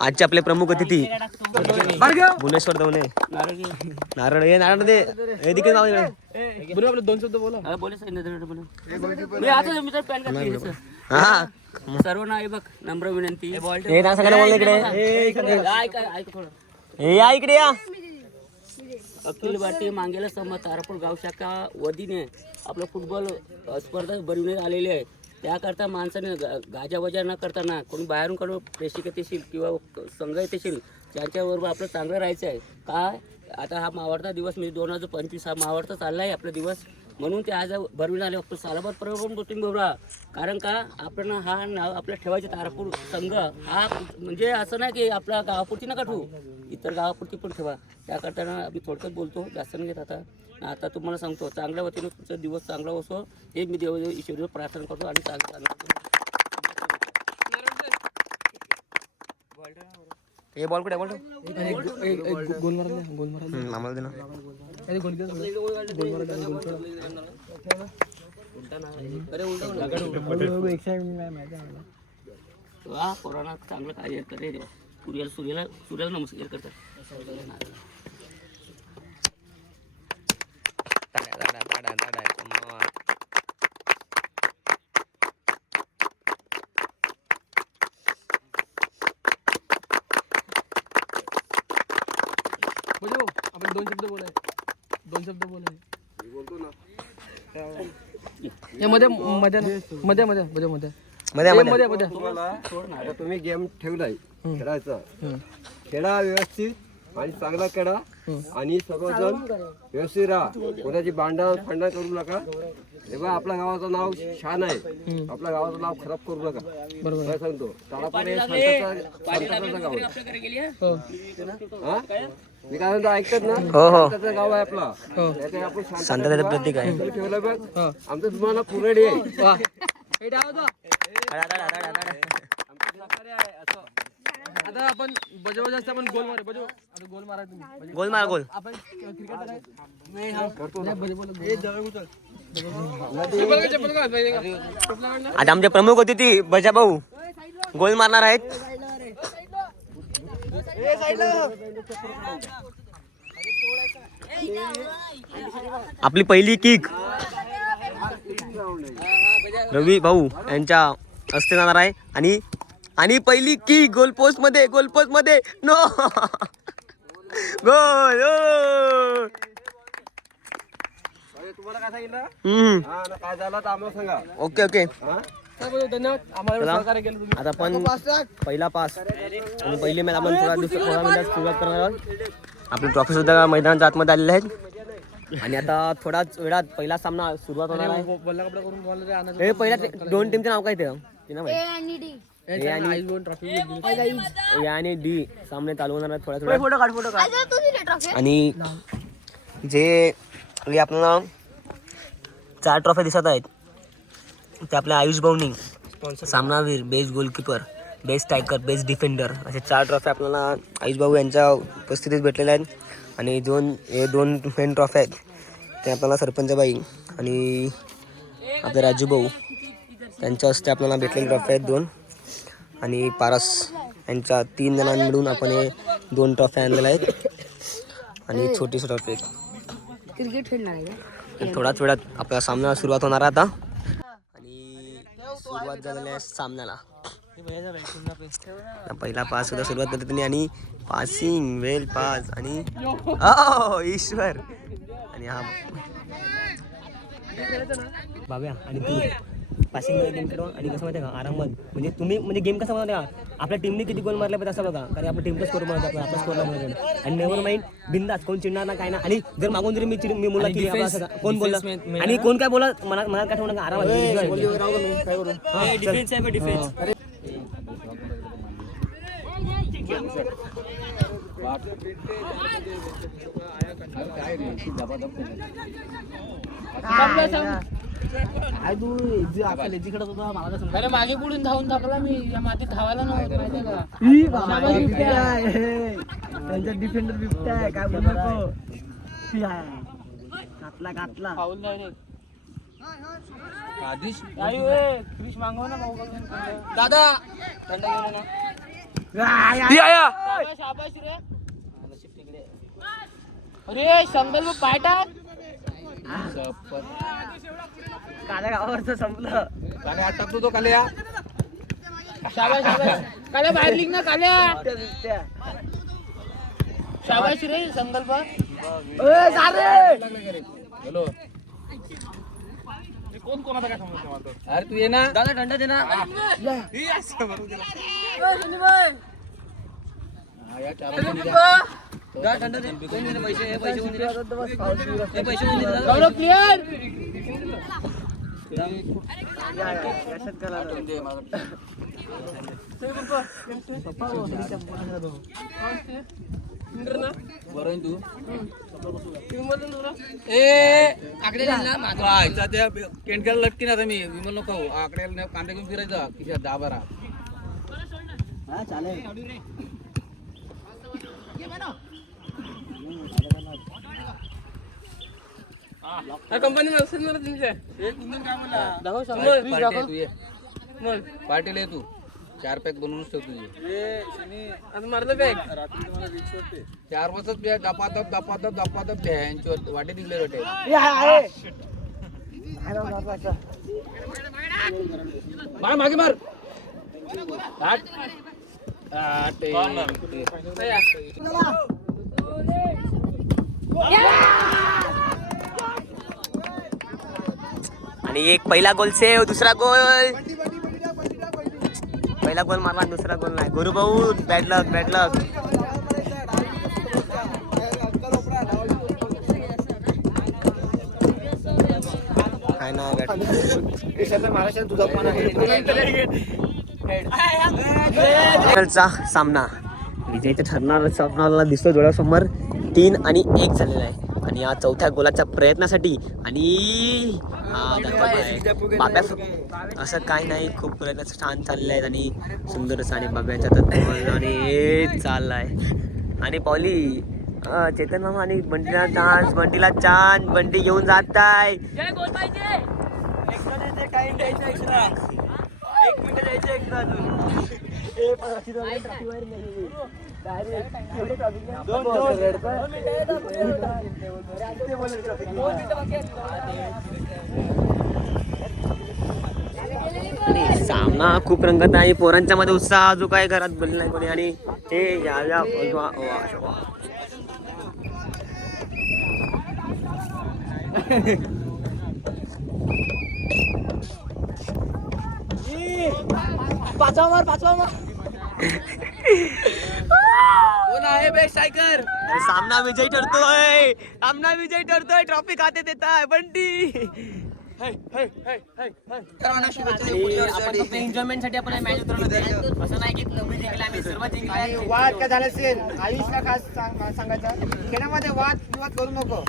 आजचे आपले प्रमुख अतिथी भुवनेश्वर दवणे. नारळ हे नारळ दे हे देखील नाव दे. दोन शब्द बोला. हा सर्व नाव बघ नम्र विनंती. हे ना सगळ्यांना बोलले इकडे. हे या इकडे या. अखिल भारतीय मांगेला समत तारापूर गाव शाखा वतीने आपलं फुटबॉल स्पर्धा भरवण्यात आलेली आहे. त्याकरता माणसाने गाजावाजा न करताना कोणी बाहेरून कडून प्रेक्षक येतील किंवा संघ येतील त्यांच्याबरोबर आपलं चांगलं राहायचं आहे. काय आता हा मावळता दिवस म्हणजे 2025 हा मावळता चालला आहे आपला दिवस, म्हणून ते आज भरविण्यात आले. फक्त सालाबाद प्रयोग तुम्ही बघा, कारण का आपण हा नाव आपल्या ठेवायचे तारापूर संघ हा म्हणजे असं नाही की आपल्या गावापुरती नका ठेवू, इतर गावापुरती पण ठेवा. त्याकरता आम्ही थोडक्यात बोलतो, जास्त नाही घेत. आता तुम्हाला सांगतो चांगल्या वतीनं तुमचा दिवस चांगला असो हे मी देव ईश्वरीवर प्रार्थना करतो. आणि हे बॉल कुठे बॉल गोल मारा आम्हाला दे ना. कोरोना चांगलं कार्य करे. सूर्याला नमस्कार करतात. आपण दोन शब्द बोलाय. बोलतो ना. मध्ये आता तुम्ही गेम ठेवलाय खेळायचा, खेळा व्यवस्थित आणि चांगला खेळा आणि सर्वजण व्यवस्थित राहा. कोणाची भांडण करू नका. तेव्हा आपल्या गावाचं नाव छान आहे, आपल्या गावाचं नाव खराब करू नका. बरोबर सांगतो. तारापूर हे संताचं गाव आहे. मी काय म्हणतो ऐकतात ना, संताचं गाव आहे आपला. आपण शांततेचं प्रतीक आहे. ठेवलं बघ, आमचं तुम्हाला पुरडी आहे. आता आपण बजाव जास्त आपण गोल मारू. बजाव आता गोल मारा तुम्ही. गोल मार गोल. आपण क्रिकेटर आहे. आता आमचे प्रमुख अतिथी बजा भाऊ गोल मारणार आहेत. आपली पहिली किक रवी भाऊ यांच्या हस्ते जाणार आहे. आणि पहिली किक गोल पोस्ट मध्ये नो गोल. तुम्हाला काय सांगितलं काय झालं तर आम्हाला सांगा. ओके धन्यवाद आम्हाला सहकार्य केलं तुम्ही. आता आपण पहिला पास आणि पहिली मॅच आपण थोड्या मिनिटात सुरुवात करणार आहोत. आपली ट्रॉफी सुद्धा मैदानाच्या आतमध्ये आलेले आहेत आणि आता थोड्याच वेळात पहिला सामना सुरुवात होणार आहे. हे पहिल्या दोन टीमचे नाव काय ते ए आणि डी सामने चालू होणार आहेत थोड्या. आणि जे आपल्याला 4 ट्रॉफी दिसत आहेत ते आपल्या आयुष भाऊनी सामनावीर, best goalkeeper, best striker, best defender असे 4 ट्रॉफी आपल्याला आयुष भाऊ यांच्या उपस्थितीत भेटलेल्या आहेत. आणि दोन मेन ट्रॉफी आहेत ते आपल्याला सरपंचबाई आणि आपले राजू भाऊ त्यांच्या हस्ते आपल्याला भेटलेली ट्रॉफी आहेत 2. आणि पारस यांच्या 3 जणांनी मिळून आपण हे 2 ट्रॉफी आणलेल्या आहेत. आणि छोटीशी ट्रॉफी क्रिकेट खेळणार आहे. थोड्याच वेळात आपला सामना सुरुवात होणार आहे आता. आणि सुरुवात झालेली आहे सामन्याला. पहिला पास सुद्धा सुरुवात करते त्यांनी आणि पासिंग वेल पास आणि ईश्वर आणि हा बाब्या आणि तू पासिंग गेम खेळवा. आणि कसं माहिती आहे का आरामात म्हणजे तुम्ही म्हणजे गेम कसा माहिती आहे का आपल्या टीमने किती गोल मारले पाहिजे असं बघा, कारण आपल्या टीमचा स्कोर मारतो आपला स्कोरला मारतो. आणि नेव्हर माइंड बिंदास कोण चिडणार ना काय ना. आणि जर मागून जरी मी मुला की कोण बोलला आणि कोण काय बोला मनात काय ठेवू नका आरामात. अरे मागे पुढून धावून टाकला मी या मातीत धावायला नव्हतं माहिती त्यांचा डिफेंडर बिबट्या आहे काय बोलतो. घातला फाऊल नाही आधीच क्रिश मागव ना दादा थंडा घेऊन ना. ती आया अरे संगल पाय टाक. काल्या गावावरचं संपलं. काल्या आत टाकतो तो काल्या. शाबाश शाबाश. काल्या बाहेर लिख ना काल्या. शाबाश रे संकल्प. हॅलो कोण कोणाचा काय समजतो मला. अरे तू ये ना दादा दंड दे ना. या चार दादा दंड दे. कोण दिले पैसे? हे पैसे कोण दिले? हे पैसे कोण दिले? गौरव क्लिअर. बरं तू ए आकड्याला ना माझा त्या केंडक्याला लटकीन आता मी विमल नको आकड्याला कांदे घेऊन फिरायचा किशा 10-12. हा चालेल. कंपनी पार्टीला ये तू 4 पॅक बनवूनच ठेव तुझे. मारलं बॅग 4 वाजता दपादप यांची वाटे दिले वाटे. मार मागे मार. आणि एक पहिला गोल सेव, दुसरा गोल. पहिला गोल मारला, दुसरा गोल नाही. गुरु भाऊ बॅड लक बॅड लक. काय ना महाराष्ट्राचा सामना विजय तर ठरणार सामनाला दिसतो डोळ्यासमोर. 3 आणि 1 झालेला आहे. आणि या चौथ्या गोलाच्या प्रयत्नासाठी आणि बाब्या असं काही नाही. खूप प्रयत्न छान चालले आहेत आणि सुंदर असं आणि बाब्याच्या तर आणि चाललाय. आणि पावली चेतन मामा आणि बंटीला चान्स. बंटीला चान्स. बंटी घेऊन जात आहे. सामना खूप रंगत आहे. पोरांच्या मध्ये उत्साह जो काय घरात बोलला नाही कोणी. आणि हे या पाचवा कोण आहे बेस्ट स्ट्रायकर. सामना विजयी ठरतोय. सामना विजयी ठरतोय. ट्रॉफी खाते देत आहे बंटी. एन्जॉयमेंट साठी आपण मॅच उतरवलं. असं नाही की तुम्ही जिंकले आम्ही सर्व जिंकले. वाद काय झाला असेल आयुषला खास सांगायचं खेळामध्ये वाद विवाद करू नको.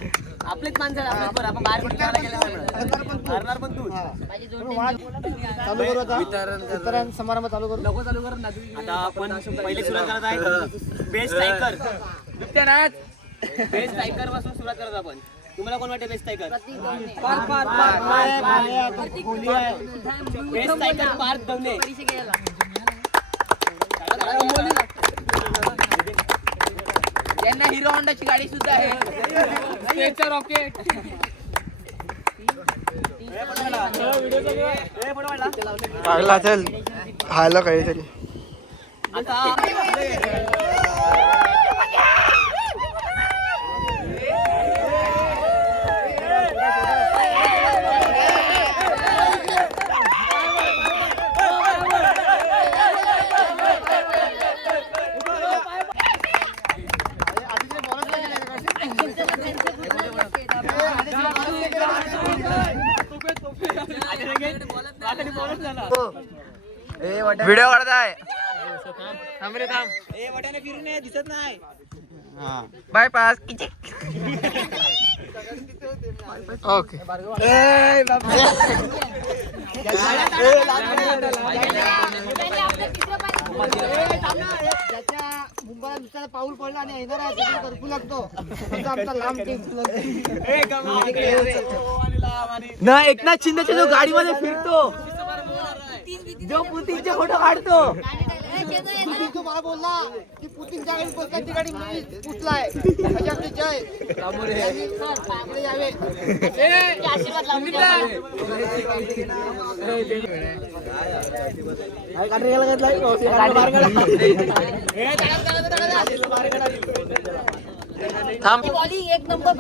आपलेच माणसं आपण बाहेर हरणार पण तू. वाद चालू करू आता. वितरण समारंभ चालू करू. नको चालू करू ना. आता आपण पहिले सुरुवात करत आहे बेस्ट स्ट्रायकर. बेस्ट स्ट्रायकर पासून सुरुवात करत आपण. तुम्हाला कोण वाटते best striker? Best striker Parth Davane. यांना हिरो होंडाची गाडी सुद्धा आहे. स्पेसचा रॉकेट. काढला चल हायला काहीतरी. व्हिडिओ काढताय. दिसत नाही. Bye pass. ओके ज्याच्या मुंबईला दुसऱ्या पाऊल पडला आणि येणार आहे त्याला करपू लागतो तसा आमचा लांब ना एकनाथ शिंदेच्या जो गाडीमध्ये फिरतो जो पुतीचे फोटो काढतो आणि तो मला बोलला की पुतीनच्या गाडी पोचला ती गाडी मी पुचलाय म्हणजे आपली जय त्यांनी आपले यावे थांब बॉलिंग एक नंबर